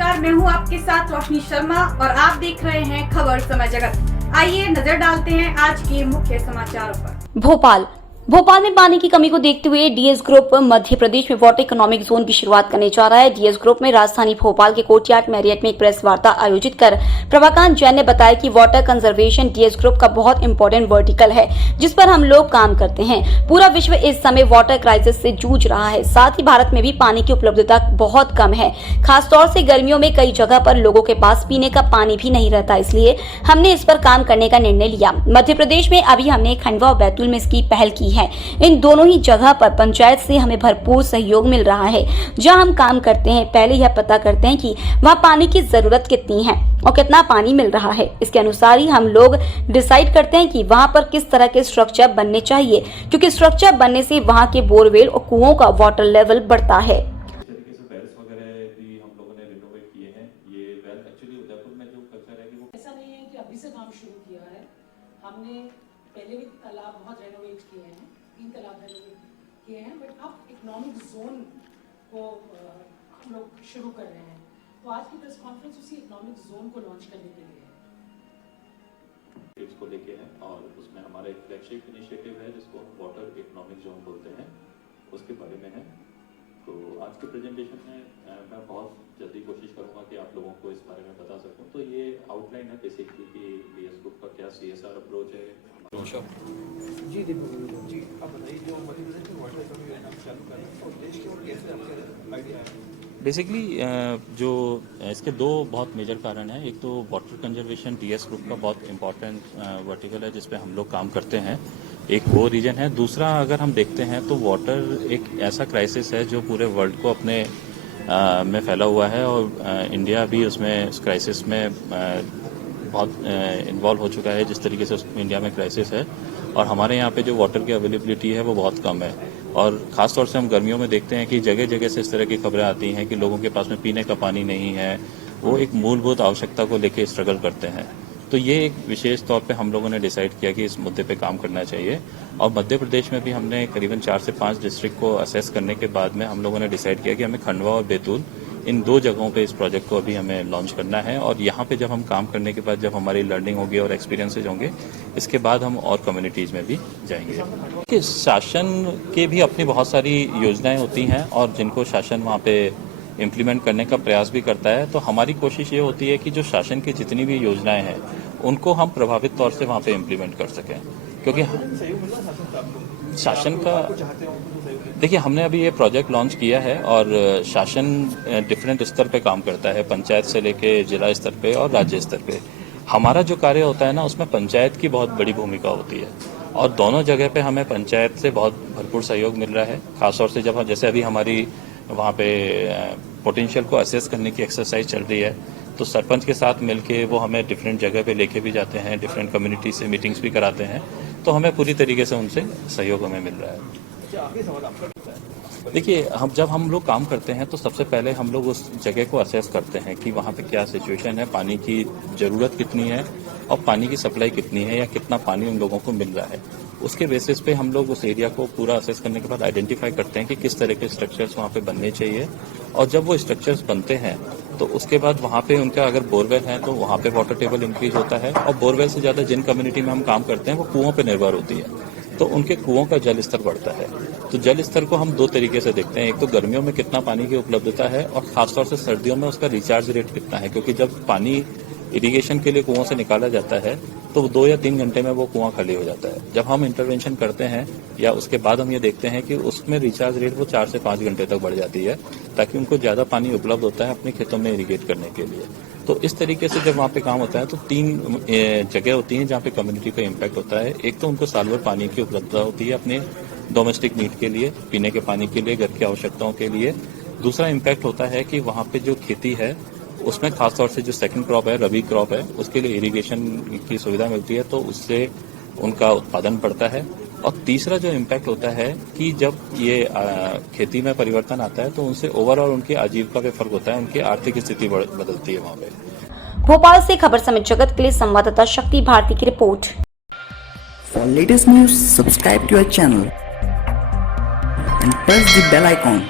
नमस्कार, मैं हूं आपके साथ रोशनी शर्मा और आप देख रहे हैं खबर समय जगत। आइए नजर डालते हैं आज के मुख्य समाचारों पर। भोपाल में पानी की कमी को देखते हुए डीएस ग्रुप मध्य प्रदेश में वाटर इकोनॉमिक जोन की शुरुआत करने जा रहा है। डीएस ग्रुप में राजधानी भोपाल के कोर्टयार्ड मैरियट में एक प्रेस वार्ता आयोजित कर प्रभाकांत जैन ने बताया कि वाटर कंजर्वेशन डीएस ग्रुप का बहुत इंपॉर्टेंट वर्टिकल है जिस पर हम लोग काम करते हैं। पूरा विश्व इस समय वाटर क्राइसिस से जूझ रहा है, साथ ही भारत में भी पानी की उपलब्धता बहुत कम है। खासतौर से गर्मियों में कई जगह पर लोगों के पास पीने का पानी भी नहीं रहता, इसलिए हमने इस पर काम करने का निर्णय लिया। मध्य प्रदेश में अभी हमने खंडवा और बैतूल में इसकी पहल की है। इन दोनों ही जगह पर पंचायत से हमें भरपूर सहयोग मिल रहा है। जहां हम काम करते हैं पहले यह पता करते हैं कि वहां पानी की जरूरत कितनी है और कितना पानी मिल रहा है। इसके अनुसार ही हम लोग डिसाइड करते हैं कि वहां पर किस तरह के स्ट्रक्चर बनने चाहिए, क्योंकि स्ट्रक्चर बनने से वहां के बोरवेल और कुओं का वाटर लेवल बढ़ता है। हमने पहले भी तालाब बहुत रेनोवेट किए हैं, 3 तालाब रेनोवेट किए हैं, बट अब इकोनॉमिक जोन को हम लोग शुरू कर रहे हैं। तो आज की प्रेस कॉन्फ्रेंस उसी इकोनॉमिक जोन को लॉन्च करने के लिए है। इसको लेके है और उसमें हमारा एक फ्लैगशिप इनिशिएटिव है जिसको हम वाटर इकोनॉमिक जोन बोलते हैं, उसके बारे में है। तो आज के प्रेजेंटेशन में मैं बहुत जल्दी कोशिश करूंगा कि आप लोगों को इस बारे में बता सकूं। तो ये आउटलाइन है बेसिकली कि डीएस ग्रुप का क्या सीएसआर अप्रोच है। जी जी, आप बताइए जो मध्य प्रदेश में वाटर इकोनॉमी योजना चालू कर रहे हैं तो देश के और कैसे आपके आइडिया है? बेसिकली जो इसके दो बहुत मेजर कारण हैं। एक तो वाटर कंजर्वेशन डीएस ग्रुप का बहुत इंपॉर्टेंट वर्टिकल है जिस पे हम लोग काम करते हैं, एक वो रीजन है। दूसरा अगर हम देखते हैं तो वाटर एक ऐसा क्राइसिस है जो पूरे वर्ल्ड को अपने में फैला हुआ है और इंडिया भी उसमें इस क्राइसिस में बहुत इन्वॉल्व हो चुका है। जिस तरीके से इंडिया में क्राइसिस है और हमारे यहाँ पे जो वाटर की अवेलेबिलिटी है वो बहुत कम है और ख़ास तौर से हम गर्मियों में देखते हैं कि जगह जगह से इस तरह की खबरें आती हैं कि लोगों के पास में पीने का पानी नहीं है, वो एक मूलभूत आवश्यकता को लेकर स्ट्रगल करते हैं। तो ये एक विशेष तौर पे हम लोगों ने डिसाइड किया कि इस मुद्दे पे काम करना चाहिए और मध्य प्रदेश में भी हमने करीबन 4 से 5 डिस्ट्रिक्ट को असेस करने के बाद में हम लोगों ने डिसाइड किया कि हमें खंडवा और बैतूल इन 2 जगहों पे इस प्रोजेक्ट को अभी हमें लॉन्च करना है। और यहाँ पे जब हम काम करने के बाद जब हमारी लर्निंग होगी और एक्सपीरियंसेज होंगे, इसके बाद हम और कम्युनिटीज़ में भी जाएंगे। कि शासन के भी अपनी बहुत सारी योजनाएं होती हैं और जिनको शासन वहाँ पे इम्प्लीमेंट करने का प्रयास भी करता है। तो हमारी कोशिश ये होती है कि जो शासन की जितनी भी योजनाएं हैं उनको हम प्रभावित तौर से वहाँ पे इम्प्लीमेंट कर सकें, क्योंकि शासन का देखिए हमने अभी ये प्रोजेक्ट लॉन्च किया है और शासन डिफरेंट स्तर पे काम करता है, पंचायत से लेके जिला स्तर पे और राज्य स्तर पे। हमारा जो कार्य होता है ना उसमें पंचायत की बहुत बड़ी भूमिका होती है और दोनों जगह पे हमें पंचायत से बहुत भरपूर सहयोग मिल रहा है। खासतौर से जब जैसे अभी हमारी वहाँ पे पोटेंशियल को असेस करने की एक्सरसाइज चल रही है तो सरपंच के साथ मिलके वो हमें डिफरेंट जगह पे लेके भी जाते हैं, डिफरेंट कम्युनिटी से मीटिंग्स भी कराते हैं। तो हमें पूरी तरीके से उनसे सहयोग हमें मिल रहा है। देखिए जब हम लोग काम करते हैं तो सबसे पहले हम लोग उस जगह को असेस करते हैं कि वहाँ पे क्या सिचुएशन है, पानी की ज़रूरत कितनी है और पानी की सप्लाई कितनी है या कितना पानी उन लोगों को मिल रहा है। उसके बेसिस पे हम लोग उस एरिया को पूरा असेस करने के बाद आइडेंटिफाई करते हैं कि किस तरह के स्ट्रक्चर्स वहाँ पे बनने चाहिए और जब वो स्ट्रक्चर्स बनते हैं तो उसके बाद वहाँ पे उनका अगर बोरवेल है तो वहाँ पे वाटर टेबल इंक्रीज होता है और बोरवेल से ज़्यादा जिन कम्युनिटी में हम काम करते हैं वो कुओं पे निर्भर होती है, तो उनके कुओं का जल स्तर बढ़ता है। तो जल स्तर को हम 2 तरीके से देखते हैं, एक तो गर्मियों में कितना पानी की उपलब्धता है और खासतौर से सर्दियों में उसका रिचार्ज रेट कितना है, क्योंकि जब पानी इरिगेशन के लिए कुओं से निकाला जाता है तो 2 या 3 घंटे में वो कुआं खाली हो जाता है। जब हम इंटरवेंशन करते हैं या उसके बाद हम ये देखते हैं कि उसमें रिचार्ज रेट वो 4 से 5 घंटे तक बढ़ जाती है ताकि उनको ज़्यादा पानी उपलब्ध होता है अपने खेतों में इरिगेट करने के लिए। तो इस तरीके से जब वहाँ पे काम होता है तो 3 जगह होती हैं जहाँ पे कम्युनिटी का इम्पैक्ट होता है। एक तो उनको साल भर पानी की उपलब्धता होती है अपने डोमेस्टिक नीड के लिए, पीने के पानी के लिए, घर की आवश्यकताओं के लिए। दूसरा इम्पैक्ट होता है कि वहाँ पे जो खेती है उसमें खासतौर से जो सेकंड क्रॉप है, रबी क्रॉप है, उसके लिए इरिगेशन की सुविधा मिलती है तो उससे उनका उत्पादन बढ़ता है। और तीसरा जो इम्पैक्ट होता है कि जब ये खेती में परिवर्तन आता है तो उनसे ओवरऑल उनकी आजीविका पे फर्क होता है, उनकी आर्थिक स्थिति बदलती है वहाँ पे। भोपाल से खबर समय जगत के लिए संवाददाता शक्ति भारती की report. For latest news, subscribe to our channel and press the bell icon.